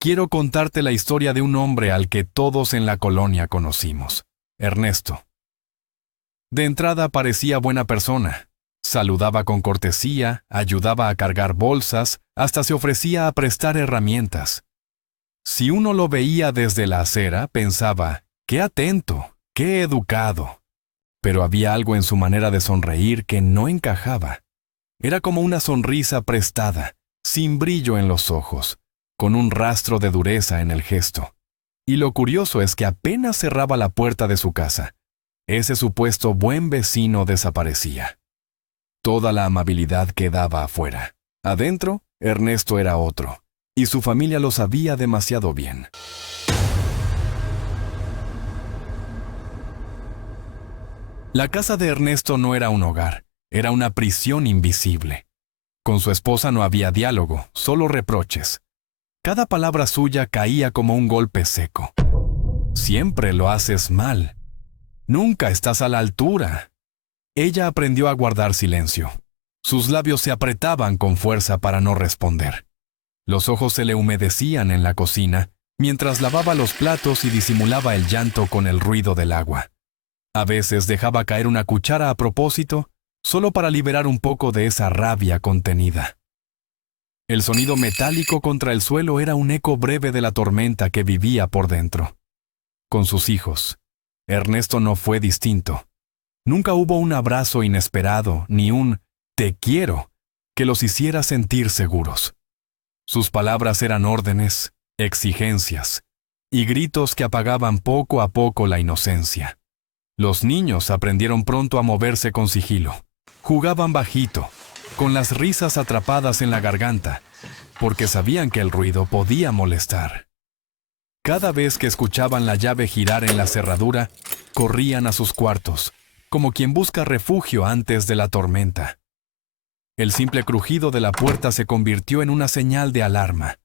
Quiero contarte la historia de un hombre al que todos en la colonia conocimos, Ernesto. De entrada parecía buena persona. Saludaba con cortesía, ayudaba a cargar bolsas, hasta se ofrecía a prestar herramientas. Si uno lo veía desde la acera, pensaba, qué atento, qué educado. Pero había algo en su manera de sonreír que no encajaba. Era como una sonrisa prestada, sin brillo en los ojos, con un rastro de dureza en el gesto. Y lo curioso es que apenas cerraba la puerta de su casa, ese supuesto buen vecino desaparecía. Toda la amabilidad quedaba afuera. Adentro, Ernesto era otro, y su familia lo sabía demasiado bien. La casa de Ernesto no era un hogar, era una prisión invisible. Con su esposa no había diálogo, solo reproches. Cada palabra suya caía como un golpe seco. Siempre lo haces mal. Nunca estás a la altura. Ella aprendió a guardar silencio. Sus labios se apretaban con fuerza para no responder. Los ojos se le humedecían en la cocina, mientras lavaba los platos y disimulaba el llanto con el ruido del agua. A veces dejaba caer una cuchara a propósito, solo para liberar un poco de esa rabia contenida. El sonido metálico contra el suelo era un eco breve de la tormenta que vivía por dentro. Con sus hijos, Ernesto no fue distinto. Nunca hubo un abrazo inesperado, ni un «te quiero» que los hiciera sentir seguros. Sus palabras eran órdenes, exigencias, y gritos que apagaban poco a poco la inocencia. Los niños aprendieron pronto a moverse con sigilo. Jugaban bajito, con las risas atrapadas en la garganta, porque sabían que el ruido podía molestar. Cada vez que escuchaban la llave girar en la cerradura, corrían a sus cuartos, como quien busca refugio antes de la tormenta. El simple crujido de la puerta se convirtió en una señal de alarma.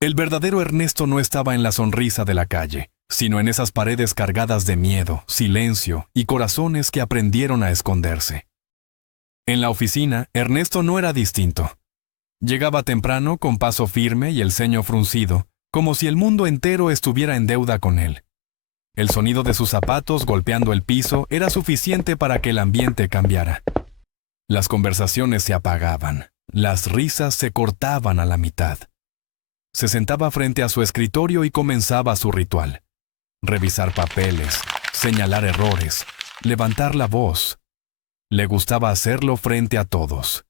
El verdadero Ernesto no estaba en la sonrisa de la calle, sino en esas paredes cargadas de miedo, silencio y corazones que aprendieron a esconderse. En la oficina, Ernesto no era distinto. Llegaba temprano con paso firme y el ceño fruncido, como si el mundo entero estuviera en deuda con él. El sonido de sus zapatos golpeando el piso era suficiente para que el ambiente cambiara. Las conversaciones se apagaban, las risas se cortaban a la mitad. Se sentaba frente a su escritorio y comenzaba su ritual. Revisar papeles, señalar errores, levantar la voz. Le gustaba hacerlo frente a todos.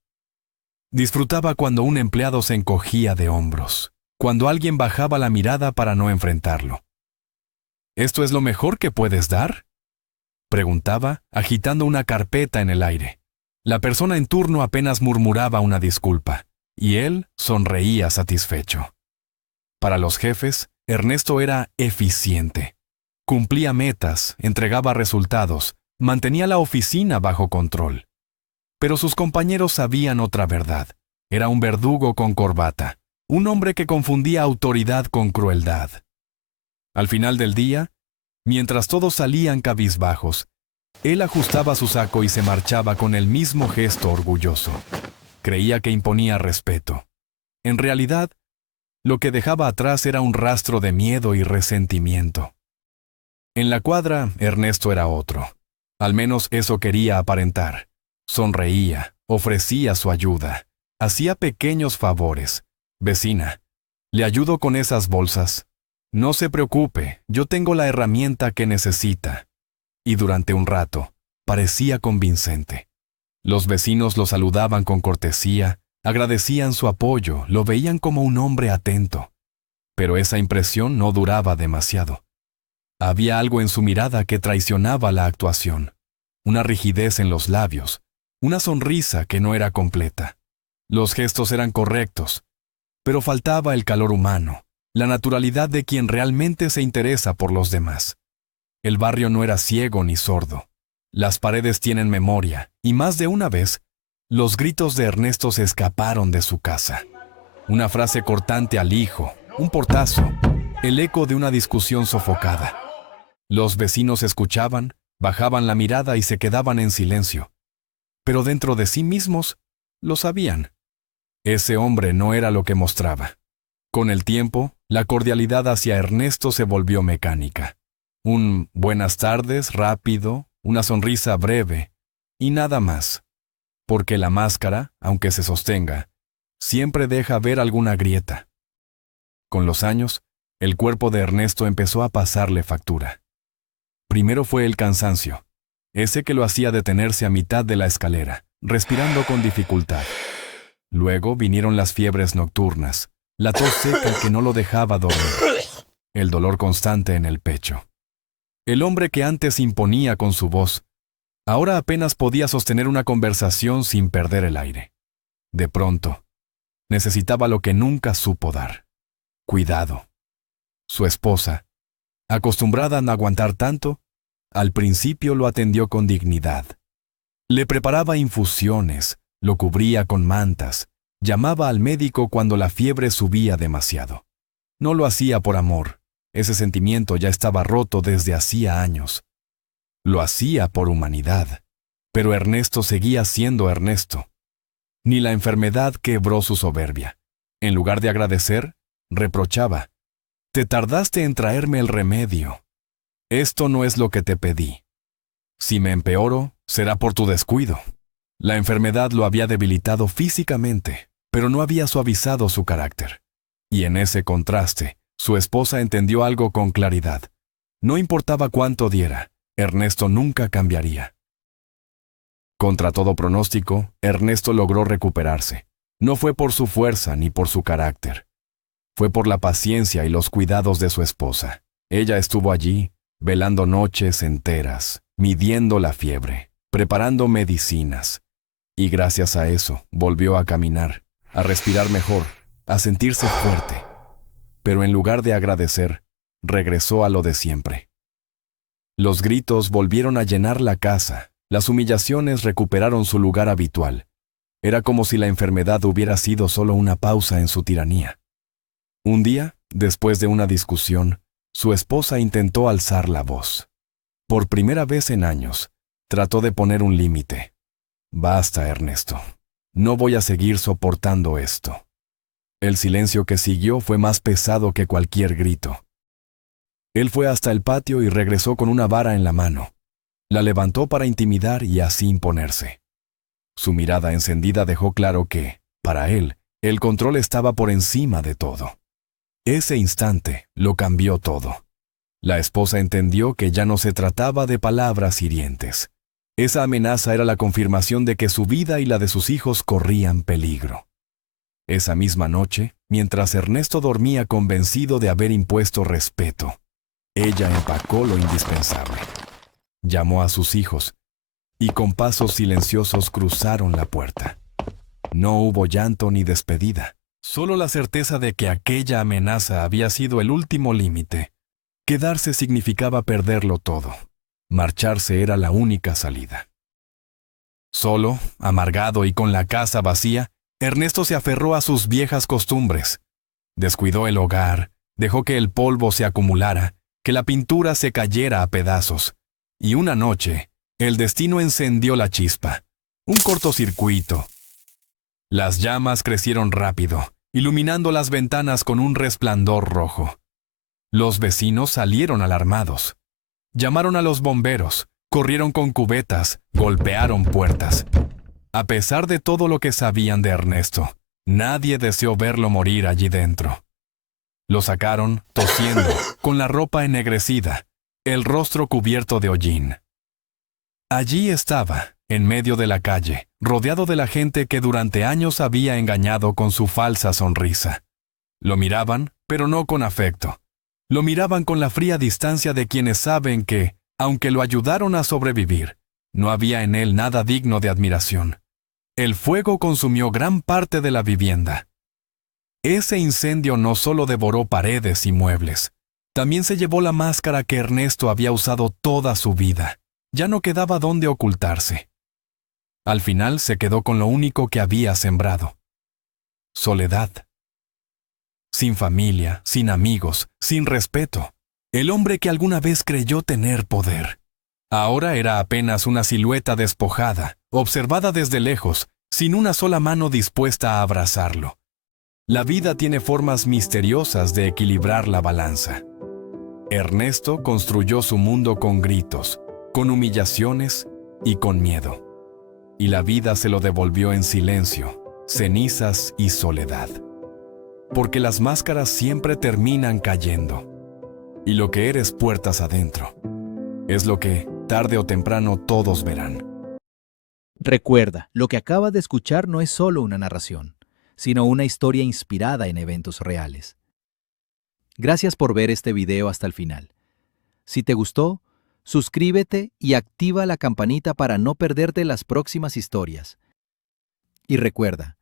Disfrutaba cuando un empleado se encogía de hombros, cuando alguien bajaba la mirada para no enfrentarlo. ¿Esto es lo mejor que puedes dar?, preguntaba, agitando una carpeta en el aire. La persona en turno apenas murmuraba una disculpa, y él sonreía satisfecho. Para los jefes, Ernesto era eficiente. Cumplía metas, entregaba resultados, mantenía la oficina bajo control. Pero sus compañeros sabían otra verdad. Era un verdugo con corbata, un hombre que confundía autoridad con crueldad. Al final del día, mientras todos salían cabizbajos, él ajustaba su saco y se marchaba con el mismo gesto orgulloso. Creía que imponía respeto. En realidad, lo que dejaba atrás era un rastro de miedo y resentimiento. En la cuadra, Ernesto era otro. Al menos eso quería aparentar. Sonreía, ofrecía su ayuda, hacía pequeños favores. «Vecina, ¿le ayudo con esas bolsas? No se preocupe, yo tengo la herramienta que necesita». Y durante un rato, parecía convincente. Los vecinos lo saludaban con cortesía, agradecían su apoyo, lo veían como un hombre atento. Pero esa impresión no duraba demasiado. Había algo en su mirada que traicionaba la actuación. Una rigidez en los labios, una sonrisa que no era completa. Los gestos eran correctos, pero faltaba el calor humano, la naturalidad de quien realmente se interesa por los demás. El barrio no era ciego ni sordo. Las paredes tienen memoria, y más de una vez, los gritos de Ernesto se escaparon de su casa. Una frase cortante al hijo, un portazo, el eco de una discusión sofocada. Los vecinos escuchaban, bajaban la mirada y se quedaban en silencio. Pero dentro de sí mismos, lo sabían. Ese hombre no era lo que mostraba. Con el tiempo, la cordialidad hacia Ernesto se volvió mecánica. Un buenas tardes rápido, una sonrisa breve, y nada más. Porque la máscara, aunque se sostenga, siempre deja ver alguna grieta. Con los años, el cuerpo de Ernesto empezó a pasarle factura. Primero fue el cansancio, ese que lo hacía detenerse a mitad de la escalera, respirando con dificultad. Luego vinieron las fiebres nocturnas, la tos seca que no lo dejaba dormir, el dolor constante en el pecho. El hombre que antes imponía con su voz, ahora apenas podía sostener una conversación sin perder el aire. De pronto, necesitaba lo que nunca supo dar: cuidado. Su esposa, acostumbrada a no aguantar tanto, al principio lo atendió con dignidad. Le preparaba infusiones, lo cubría con mantas, llamaba al médico cuando la fiebre subía demasiado. No lo hacía por amor, ese sentimiento ya estaba roto desde hacía años. Lo hacía por humanidad, pero Ernesto seguía siendo Ernesto. Ni la enfermedad quebró su soberbia. En lugar de agradecer, reprochaba: «Te tardaste en traerme el remedio. Esto no es lo que te pedí. Si me empeoro, será por tu descuido». La enfermedad lo había debilitado físicamente, pero no había suavizado su carácter. Y en ese contraste, su esposa entendió algo con claridad. No importaba cuánto diera, Ernesto nunca cambiaría. Contra todo pronóstico, Ernesto logró recuperarse. No fue por su fuerza ni por su carácter. Fue por la paciencia y los cuidados de su esposa. Ella estuvo allí, velando noches enteras, midiendo la fiebre, preparando medicinas. Y gracias a eso, volvió a caminar, a respirar mejor, a sentirse fuerte. Pero en lugar de agradecer, regresó a lo de siempre. Los gritos volvieron a llenar la casa, las humillaciones recuperaron su lugar habitual. Era como si la enfermedad hubiera sido solo una pausa en su tiranía. Un día, después de una discusión, su esposa intentó alzar la voz. Por primera vez en años, trató de poner un límite. «Basta, Ernesto. No voy a seguir soportando esto». El silencio que siguió fue más pesado que cualquier grito. Él fue hasta el patio y regresó con una vara en la mano. La levantó para intimidar y así imponerse. Su mirada encendida dejó claro que, para él, el control estaba por encima de todo. Ese instante lo cambió todo. La esposa entendió que ya no se trataba de palabras hirientes. Esa amenaza era la confirmación de que su vida y la de sus hijos corrían peligro. Esa misma noche, mientras Ernesto dormía convencido de haber impuesto respeto, ella empacó lo indispensable. Llamó a sus hijos y con pasos silenciosos cruzaron la puerta. No hubo llanto ni despedida, solo la certeza de que aquella amenaza había sido el último límite. Quedarse significaba perderlo todo. Marcharse era la única salida. Solo, amargado y con la casa vacía, Ernesto se aferró a sus viejas costumbres. Descuidó el hogar, dejó que el polvo se acumulara, que la pintura se cayera a pedazos. Y una noche, el destino encendió la chispa. Un cortocircuito. Las llamas crecieron rápido, iluminando las ventanas con un resplandor rojo. Los vecinos salieron alarmados. Llamaron a los bomberos, corrieron con cubetas, golpearon puertas. A pesar de todo lo que sabían de Ernesto, nadie deseó verlo morir allí dentro. Lo sacaron, tosiendo, con la ropa ennegrecida, el rostro cubierto de hollín. Allí estaba, en medio de la calle, rodeado de la gente que durante años había engañado con su falsa sonrisa. Lo miraban, pero no con afecto. Lo miraban con la fría distancia de quienes saben que, aunque lo ayudaron a sobrevivir, no había en él nada digno de admiración. El fuego consumió gran parte de la vivienda. Ese incendio no solo devoró paredes y muebles, también se llevó la máscara que Ernesto había usado toda su vida. Ya no quedaba dónde ocultarse. Al final se quedó con lo único que había sembrado: soledad. Sin familia, sin amigos, sin respeto. El hombre que alguna vez creyó tener poder. Ahora era apenas una silueta despojada, observada desde lejos, sin una sola mano dispuesta a abrazarlo. La vida tiene formas misteriosas de equilibrar la balanza. Ernesto construyó su mundo con gritos, con humillaciones y con miedo. Y la vida se lo devolvió en silencio, cenizas y soledad. Porque las máscaras siempre terminan cayendo. Y lo que eres puertas adentro es lo que, tarde o temprano, todos verán. Recuerda, lo que acaba de escuchar no es solo una narración, sino una historia inspirada en eventos reales. Gracias por ver este video hasta el final. Si te gustó, suscríbete y activa la campanita para no perderte las próximas historias. Y recuerda,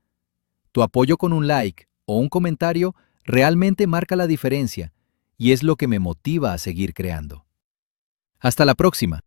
tu apoyo con un like o un comentario realmente marca la diferencia y es lo que me motiva a seguir creando. Hasta la próxima.